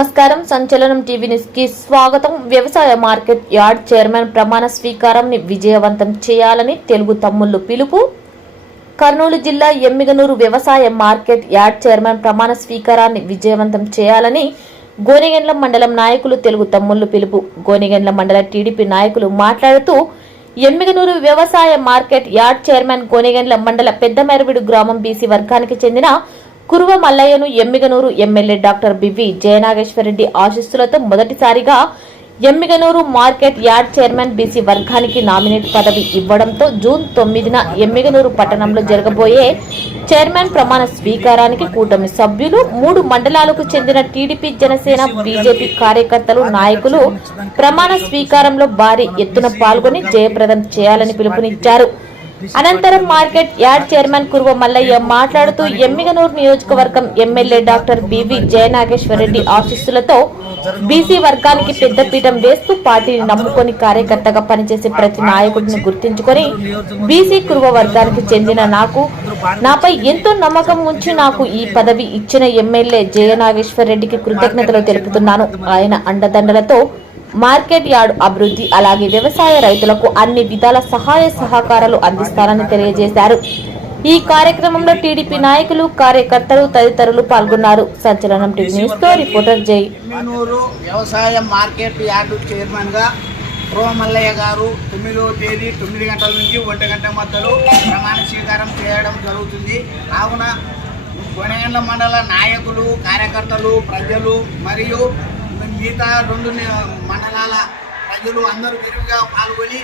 నమస్కారం. సంచలనం TV news కి స్వాగతం. వ్యవసాయ మార్కెట్ యార్డ్ చైర్మన్ ప్రమాణ స్వీకారాన్ని విజయవంతం చేయాలని తెలుగు తమ్ముళ్లు పిలుపు. కర్నూలు జిల్లా ఎమ్మిగనూరు వ్యవసాయ మార్కెట్ యార్డ్ చైర్మన్ ప్రమాణ స్వీకారాన్ని విజయవంతం చేయాలని గోనెగండ్ల మండలం నాయకులు తెలుగు తమ్ముళ్లు పిలుపు. గోనెగండ్ల మండల టీడీపీ నాయకులు మాట్లాడుతూ ఎమ్మిగనూరు వ్యవసాయ మార్కెట్ యార్డ్ చైర్మన్ గోనెగండ్ల మండల పెద్దమెరవిడు గ్రామం బీసీ వర్గానికి చెందిన కురువ మల్లయ్యను Emmiganur MLA doctor BV Jayanageswarareddy ఆశీస్సులతో మొదటిసారిగా Emmiganur market yard chairman BC వర్గానికి నామినేట్ పదవి ఇవ్వడంతో జూన్ 9న ఎమ్మిగనూరు పట్టణంలో జరగబోయే చైర్మన్ ప్రమాణ స్వీకారానికి కూటమి సభ్యులు 3 మండలాలకు చెందిన టీడీపీ, జనసేన, బీజేపీ కార్యకర్తలు, నాయకులు ప్రమాణ స్వీకారంలో భారీ ఎత్తున పాల్గొని జయప్రదం చేయాలని పిలుపునిచ్చారు. అనంతరం market yard chairman Kuruva Mallayya మాట్లాడుతూ ఎమ్మిగనూరు నియోజకవర్గం ఎమ్మెల్యే డాక్టర్ బివి జయనాగేశ్వరరెడ్డి ఆశీస్సులతో బీసీ వర్గానికి పెద్దపీఠం వేస్తూ పార్టీని నమ్ముకొని కార్యకర్తగా పనిచేసే ప్రతి నాయకుడిని గుర్తించుకొని బీసీ కురువ వర్గానికి చెందిన నాపై ఎంతో నమ్మకం ఉంచి నాకు ఈ పదవి ఇచ్చిన ఎమ్మెల్యే జయనాగేశ్వరరెడ్డికి కృతజ్ఞతలు తెలుపుతున్నాను. ఆయన అండదండలతో మార్కెట్ యార్డ్ అభివృద్ధి అలాగే వ్యవసాయ రైతులకు అన్ని విధాల సహాయ సహకారాలు అందిస్తారని తెలియజేశారు. ఈ కార్యక్రమంలో టీడీపీ నాయకులు, కార్యకర్తలు తదితరులు పాల్గొన్నారు. సంచలనం టీవీ న్యూస్ తో రిపోర్టర్ జై. వ్యవసాయ మార్కెట్ యార్డు చైర్మన్ గా కురువ మల్లయ్య గారు 9వ తేదీ 9 గంటల నుంచి 1 గంట మధ్యలో ప్రమాణ స్వీకారం చేయడం జరుగుతుంది. కావున గోనెగండ్ల మండల నాయకులు, కార్యకర్తలు, ప్రజలు మరియు మిగతా 2 మండలాల ప్రజలు అందరూ విరివిగా పాల్గొని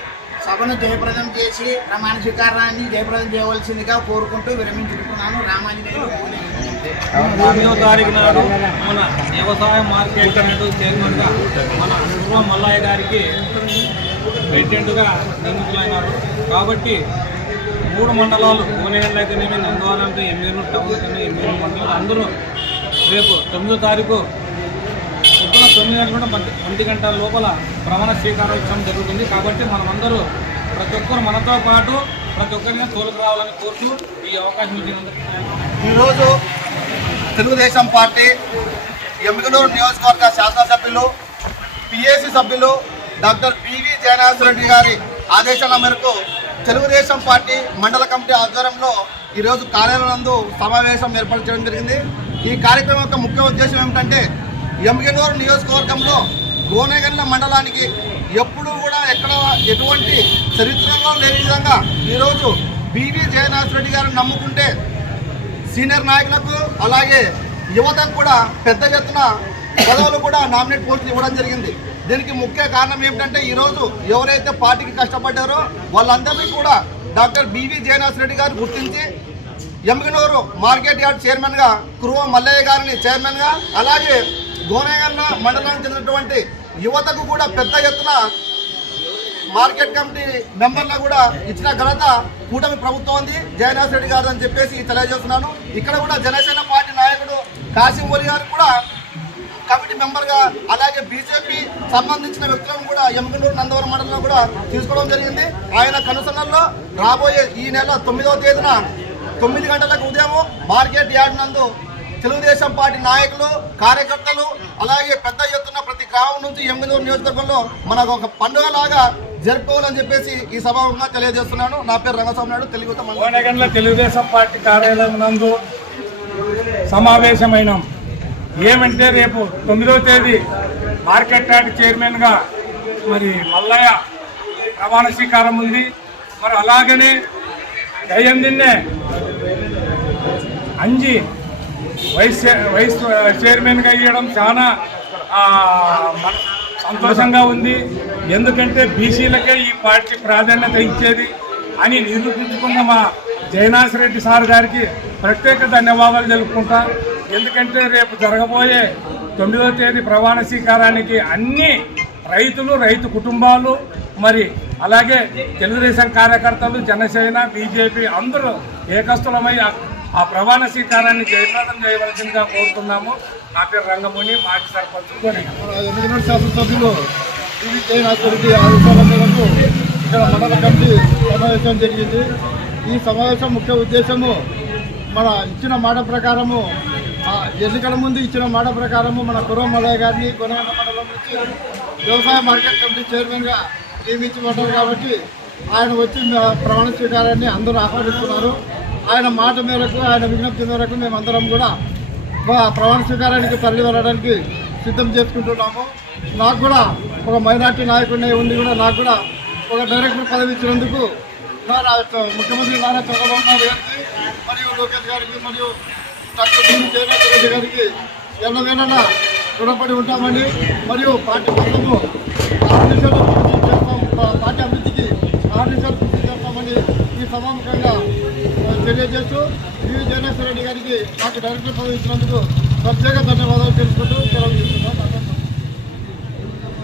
సభను జయప్రదం చేసి ప్రమాణ స్వీకారాన్ని జయప్రదం చేయవలసిందిగా కోరుకుంటూ విరమించుకుంటున్నాను. రామాంజనేయులు. 9వ తారీఖు నాడు మన వ్యవసాయ మార్కెట్ చైర్మన్గా మన కురువ మల్లయ్య గారికి ప్రెసిడెంట్గా నియమితులైనారు. కాబట్టి 3 మండలాలు గోనెగండ్ల అయితేనేమి, నందవారం, ఎమ్మిగనూరు టౌన్ అయితేనే, ఎమ్మిగనూరు మండలాలు అందరూ రేపు 9వ తారీఖు పొద్దున 9 గంటల 1 గంటల లోపల ప్రమాణ స్వీకారోత్సవం జరుగుతుంది. కాబట్టి మనమందరూ ప్రతి ఒక్కరు మనతో పాటు ప్రతి ఒక్కరిని తోలుకు రావాలని కోరుతూ ఈ అవకాశం ఇచ్చినందుకు ఈరోజు తెలుగుదేశం పార్టీ ఎమ్మిగనూరు నియోజకవర్గ శాసనసభ్యులు, పిఏసీ సభ్యులు డాక్టర్ బివి జయనాగేశ్వరరెడ్డి గారి ఆదేశాల మేరకు తెలుగుదేశం పార్టీ మండల కమిటీ ఆధ్వర్యంలో ఈరోజు కార్యాలయం నందు సమావేశం ఏర్పాటు చేయడం జరిగింది. ఈ కార్యక్రమం యొక్క ముఖ్య ఉద్దేశం ఏమిటంటే ఎమ్మిగనూరు నియోజకవర్గంలో గోనెగండ్ల మండలానికి ఎప్పుడూ కూడా ఎటువంటి చరిత్రలో లేని విధంగా ఈరోజు బివి జయనాగేశ్వరరెడ్డి గారిని నమ్ముకుంటే సీనియర్ నాయకులకు అలాగే యువతకు కూడా పెద్ద ఎత్తున పదవులు కూడా నామినేట్ పోస్టులు ఇవ్వడం జరిగింది. దీనికి ముఖ్య కారణం ఏమిటంటే ఈరోజు ఎవరైతే పార్టీకి కష్టపడ్డారో వాళ్ళందరినీ కూడా డాక్టర్ బివి జయనాగేశ్వరరెడ్డి గారు గుర్తించి ఎమ్మిగనూరు మార్కెట్ యార్డ్ చైర్మన్గా కురువ మల్లయ్య గారిని చైర్మన్గా అలాగే గోనెగండ్ల మండలానికి చెందినటువంటి యువతకు కూడా పెద్ద ఎత్తున మార్కెట్ కమిటీ మెంబర్లు కూడా ఇచ్చిన ఘనత కూటమి ప్రభుత్వం ఉంది, జయనాగేశ్వరరెడ్డి గారు అని చెప్పేసి తెలియజేస్తున్నాను. ఇక్కడ కూడా జనసేన పార్టీ నాయకుడు కాసిం ఒలి గారు కూడా కమిటీ మెంబర్గా అలాగే బీజేపీ సంబంధించిన వ్యక్తులను కూడా ఎమ్మిగనూరు, నందవరం మండలంలో కూడా తీసుకోవడం జరిగింది. ఆయన కనుసనల్లో రాబోయే ఈ నెల 9వ తేదీన 9 గంటలకు ఉదయం మార్కెట్ యార్డ్ నందు తెలుగుదేశం పార్టీ నాయకులు, కార్యకర్తలు అలాగే పెద్ద ఎత్తున ప్రతి గ్రామం నుంచి ఎమ్మిగనూరు నియోజకవర్గంలో మనకు ఒక పండుగలాగా జరుపుకోవాలని చెప్పేసి ఈ సభగా తెలియజేస్తున్నాను. నా పేరు రంగస్వామి నాయుడు. గోనెగండ్ల తెలుగుదేశం పార్టీ కార్యాలయం నందు సమావేశమైనాం. ఏమంటే రేపు 9వ తేదీ మార్కెట్ యార్డ్ చైర్మన్గా మరి మల్లయ్య ప్రమాణ స్వీకారం ఉంది. మరి అలాగనే దయ్యందిన్నే అంజి వైస్ చైర్మన్గా ఇవ్వడం చాలా సంతోషంగా ఉంది. ఎందుకంటే బీసీలకే ఈ పార్టీ ప్రాధాన్యత ఇచ్చేది అని నిరూపించుకున్న మా జయనాగేశ్వరరెడ్డి సార్ గారికి ప్రత్యేక ధన్యవాదాలు తెలుపుకుంటా. ఎందుకంటే రేపు జరగబోయే 9వ తేదీ ప్రమాణ స్వీకారానికి అన్ని రైతులు, రైతు కుటుంబాలు మరి అలాగే తెలుగుదేశం కార్యకర్తలు, జనసేన, బీజేపీ అందరూ ఏకస్థులమై ఆ ప్రమాణ స్వీకారాన్ని జయప్రదం చేయవలసిందిగా కోరుతున్నాము. నా పేరు రంగముని, మాజీ సర్పంచ్ ఎమ్మిగనూరు శాసనసభ్యులు బివి జయనాగేశ్వరరెడ్డి ఆదేశాల మేరకు ఇక్కడ మండల కమిటీ సమావేశం జరిగింది. ఈ సమావేశం ముఖ్య ఉద్దేశము మన ఇచ్చిన మాట ప్రకారము ఎన్నికల ముందు ఇచ్చిన మాట ప్రకారము మన కుర్రం మల్లయ్య గారిని కొనగండ మండలం నుంచి వ్యవసాయ మార్కెట్ కమిటీ చైర్మన్గా నియమించబడ్డారు కాబట్టి ఆయన వచ్చి ప్రమాణ స్వీకారాన్ని అందరూ ఆహ్వానిస్తున్నారు. ఆయన మాట మేరకు, ఆయన విజ్ఞప్తి మేరకు మేమందరం కూడా ప్రమాణ స్వీకారానికి తరలి వెళ్ళడానికి సిద్ధం చేసుకుంటున్నాము. నాకు కూడా ఒక మైనార్టీ నాయకుడిని ఉండి కూడా నాకు కూడా ఒక డైరెక్టర్ పదవి ఇచ్చినందుకు ముఖ్యమంత్రి నారా చంద్రబాబు నాయుడు గారికి మరియు లోకేష్ గారికి మరియు డాక్టర్ పివి జయనాథ్ రెడ్డి గారికి ఎల్లవేళలా రుణపడి ఉంటామని మరియు పార్టీ కోసము పార్టీ అభివృద్ధికి ఆర్నిసార్లు కృషి చేస్తామని ఈ సభాముఖంగా తెలియజేస్తూ పివి జయనాథ్ రెడ్డి గారికి నాకు డైరెక్టర్ పదవి ఇచ్చినందుకు ప్రత్యేక ధన్యవాదాలు తెలుసుకుంటూ సెలవు తీసుకుంటాను.